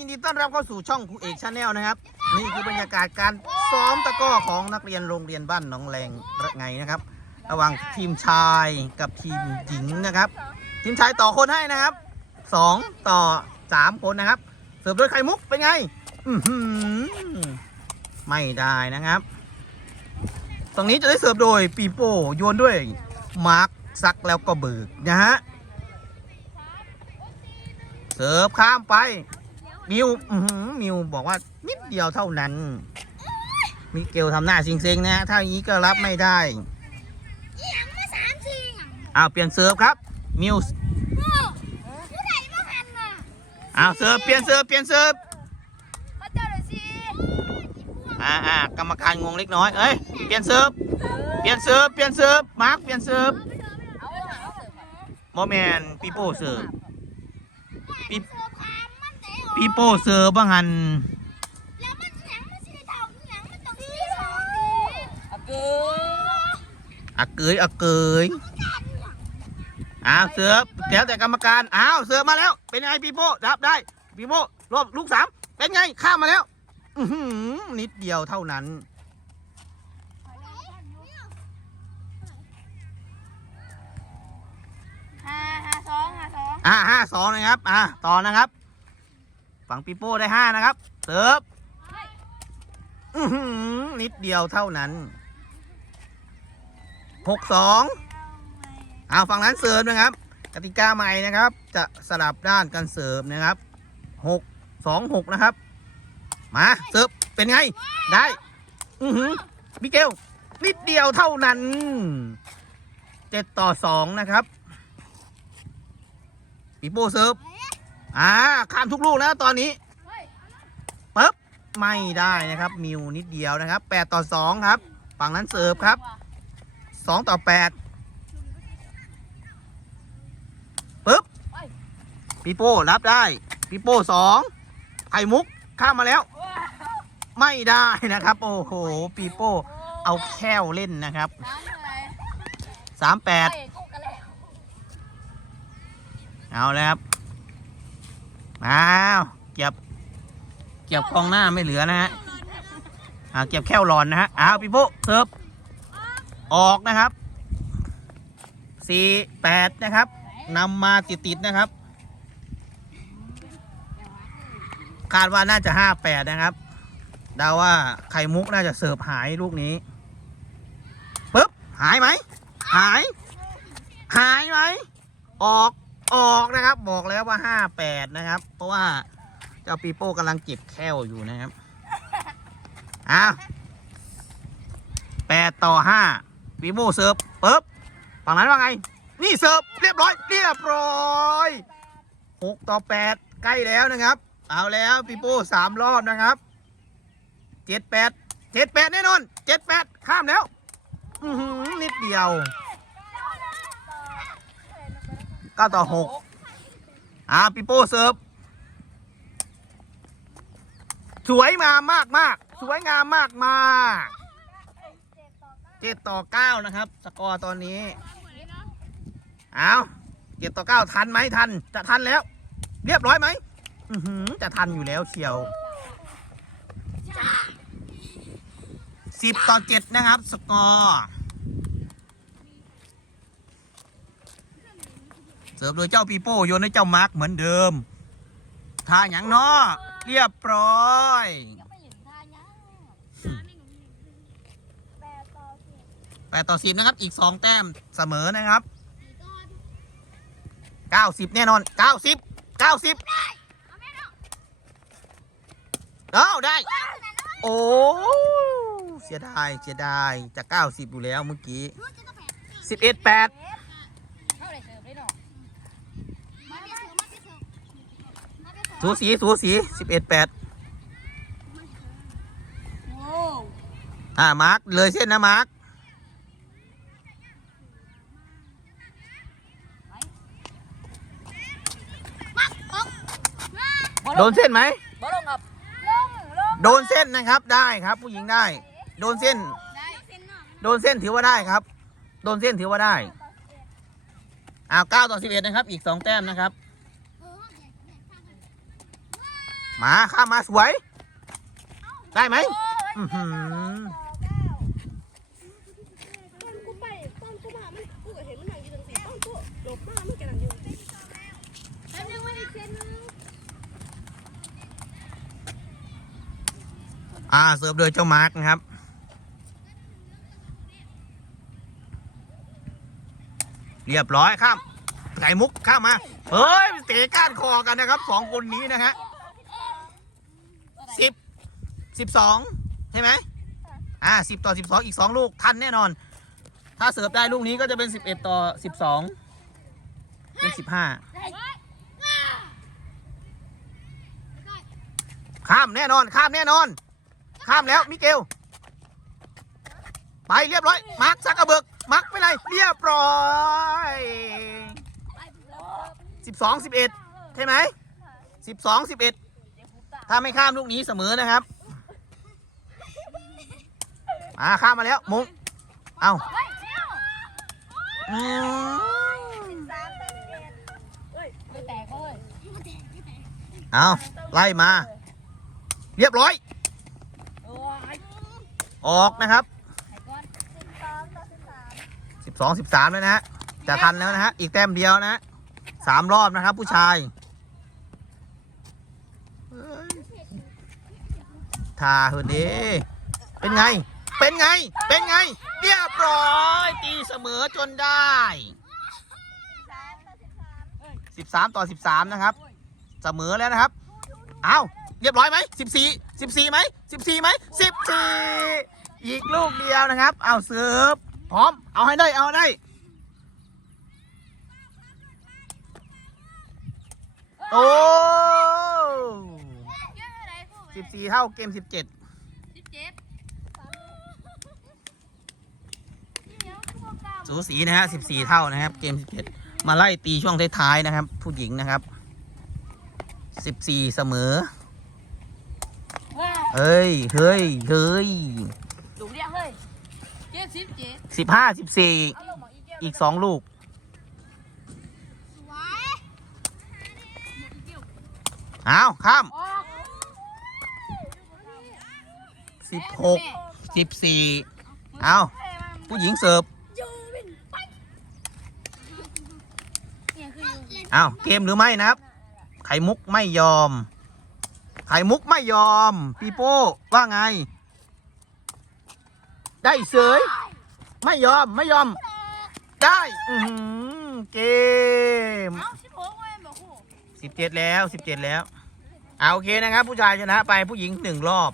ยินดีต้อนรับเข้าสู่ช่องครูเอกชาแนลนะครับ นี่คือบรรยากาศการซ้อมตะกร้อของนักเรียนโรงเรียนบ้านหนองแรงระไงนะครับ ระหว่างทีมชายกับทีมหญิงนะครับ ทีมชายต่อคนให้นะครับสองต่อสามคนนะครับ เสิร์ฟด้วยไข่มุกเป็นไงอือหือไม่ได้นะครับ ตรงนี้จะได้เสิร์ฟโดยปีโป้โยนด้วยมาร์คซักแล้วก็เบิกนะฮะเสิร์ฟข้ามไป มิวอื้อหือมิวบอกว่านิดเดียวเท่านั้น มิเกลทำหน้าซิงเซ็งๆนะถ้าอย่างนี้ก็รับไม่ได้อีหยังมาสามสี่หยังอ้าวเปลี่ยนเสิร์ฟครับ มิวโอ้ผู้ใดมาหันน่ะอ้าวเสิร์ฟเปลี่ยนเสิร์ฟเปลี่ยนเสิร์ฟมาเจอหน่อยสิอ่าอ่ากรรมการงงเล็กน้อยเอ้ยเปลี่ยนเสิร์ฟเปลี่ยนเสิร์ฟเปลี่ยนเสิร์ฟมาร์คเปลี่ยนเสิร์ฟเอาไปเถอะเอาเถอะโมแมนปีโป้เสิร์ฟปี เสิร์ฟความ มันเตะปีโป้เสิร์บ้างหันแล้วมันหยังมันสิได้เท่าอีหยังมันต้องสี่สองดีอะเกินอะเกยอะเกยอ้าวเสิร์ฟแล้วแต่กรรมการอ้าวเสิร์ฟมาแล้ว เป็นไงปีโป้รับได้ปีโป้รอบลูกสามเป็นไงข้ามมาแล้วอืนิดเดียวเท่านั้นห้าห้าสองห้าสองอ่าห้าสองนะครับ อ่าต่อนะครับ ฝั่งปีโป้ได้ห้านะครับ เสิร์ฟนิดเดียวเท่านั้นหกสองอ่าฝั่งนั้นเสิร์ฟนะครับ กติกาใหม่นะครับ จะสลับด้านกันเสิร์ฟนะครับหกสองหกนะครับ มาเสิร์ฟเป็นไง ได้ อือหือมิเกลนิดเดียวเท่านั้นเจ็ดต่อสองนะครับปีโป้เซิร์ฟ อ่าข้ามทุกลูกแล้วตอนนี้ปึ๊บไม่ได้นะครับ มิวนิดเดียวนะครับ8ต่อ2ครับ ฝั่งนั้นเสิร์ฟครับ2ต่อ8ปึ๊บปีโป้รับได้ปีโป้2ไข่มุกข้ามมาแล้ว ไม่ได้นะครับ โอ้โหปีโป้เอาแค่วเล่นนะครับน้ำอะไร3ไป8กุ๊กกันแล้วเอาเลยครับ อ้าวเก็บเก็บกองหน้าไม่เหลือนะฮะอ่าเก็บแค่หลอนนะฮะอ้าวพี่โป๊เสิร์ฟออกนะครับสี่แปดนะครับนำมาติดๆนะครับ คาดว่าน่าจะห้าแปดนะครับเดาว่าไข่มุกน่าจะเสิร์ฟหายลูกนี้ปึ๊บหายไหมหาย หายไหมออก ออกนะครับ บอกแล้วว่าห้าแปดนะครับ เพราะว่าเจ้าปีโป้กำลังเก็บแค้วอยู่นะครับอ้าวแปดต่อห้าปีโป้เสิร์ฟปึ๊บฝั่งนั้นว่าไง นี่เสิร์ฟเรียบร้อย เรียบร้อยหกต่อแปดใกล้แล้วนะครับ เอาแล้วปีโป้สามรอบนะครับเจ็ดแปดเจ็ดแปดแน่นอนเจ็ดแปดข้ามแล้วอือหือนิดเดียว ก้าต่อหกอ่าปิโป้เซิร์ฟสวยงามากมากสวยงามมากมาเจ็ดต่อเก้านะครับ สกอร์ตอนนี้เอาเจ็ดต่อเก้าทันไหมทัน จะทันแล้ว เรียบร้อยไหมอือหือจะทันอยู่แล้วเชียวสิบต่อเจ็ดนะครับ สกอร์ เสิร์ฟโดยเจ้าปีโป้โยนให้เจ้ามาร์กเหมือนเดิมท่าหยังเนาะเรียบร้อยยังไม่หยุดท่ายังแปดต่อสิบแปดต่อสิบนะครับ อีกสองแต้มเสมอนะครับสีก้อนเก้าสิบแน่นอนเก้าสิบเก้าสิบเอาแม่เนาเอาได้ โอ้เสียดายเสียดายจะเก้าสิบอยู่แล้วเมื่อกี้สิบเอ็ดแปดเข้าได้เสิร์ฟได้เนาะ มาเดี๋ยวเสิร์ฟมาเดี๋ยวเสิร์ฟมาเดี๋ยวเสิร์ฟสูสีสูสีสิบเอ็ดแปดโอ้อ่ามาร์กเลยเส้นนะมาร์กโดนเส้นไหมบอลลงครับลงลงโดนเส้นนะครับได้ครับ ผู้หญิงได้ โดนเส้น ได้เส้นเนาะโดนเส้นถือว่าได้ครับ โดนเส้นถือว่าได้อ้าวเก้าต่อสิบเอ็ดนะครับ อีกสองแต้มนะครับ เออ มาข้ามาสวย ได้ไหมอื้อหือตอนกูไปตอนกูมามันกูก็เห็นมันนั่งอยู่ตรงสี่ตอนกูหลบมามันกำลังอยู่แป๊บนึงวันนี้เซนนึงอ่าเสิร์ฟโดยเจ้ามาร์กนะครับ เรียบร้อยข้ามไก่มุกข้ามมา เฮ้ยเตะก้านคอกันนะครับสองคนนี้นะฮะ สิบสองใช่ไหมอ่าสิบต่อสิบสองอีกสองลูกทันแน่นอน ถ้าเสิร์ฟได้ลูกนี้ก็จะเป็นสิบเอ็ดต่อสิบสองเป็นสิบห้าข้ามแน่นอนข้ามแน่นอน ข้ามแล้วมิเกลไปเรียบร้อย มาร์คซักกระเบิกมาร์คไม่ไรเรียบร้อยสิบสองสิบเอ็ดใช่ไหมสิบสองสิบเอ็ดถ้าไม่ข้ามลูกนี้เสมอนะครับ มาข้ามมาแล้วมุงเอาอืมเอาไล่มา เรียบร้อย ออกนะครับสิบสองสิบสามแล้วนะฮะจะทันแล้วนะฮะอีกแต้มเดียวนะฮะสามรอบนะครับ ผู้ชายทาเฮินเดเป็นไง เป็นไง เป็นไง เรียบร้อยตีเสมอจนได้สิบสามต่อสิบสามนะครับ เสมอแล้วนะครับเอาเรียบร้อยไหมสิบสี่สิบสี่ไหมสิบสี่ไหมสิบสี่อีกลูกเดียวนะครับ เอาเสิร์ฟพร้อม เอาให้ได้ เอาให้ได้โอ้สิบสี่เท่าเกมสิบเจ็ดสิบเจ็ด สูสีนะฮะสิบสี่เท่านะครับ เกมสิบเจ็ดมาไล่ตีช่วงท้ายๆนะครับ ผู้หญิงนะครับสิบสี่เสมอว้าเฮ้ยเฮ้ยเฮ้ยดูเรียกเฮ้ยเจ็ดสิบเจ็ดสิบห้าสิบสี่เอาลงมาอีกแก้วอีกสองลูกสวยเอาข้ามออกสิบหกสิบสี่เอาผู้หญิงเสิร์ฟ เนี่ยคื ออยู่เกมหรือไม่นะครับ ไข่มุกไม่ยอม ไข่มุกไม่ยอม ปีโป้ว่าไง ได้เสยไม่ยอมไม่ยอม ได้อืเกมสิบเจ็ดแล้วสิบเจ็ดแล้วเอาโอเคนะครับ ผู้ชายชนะไปผู้หญิงหนึ่งรอบ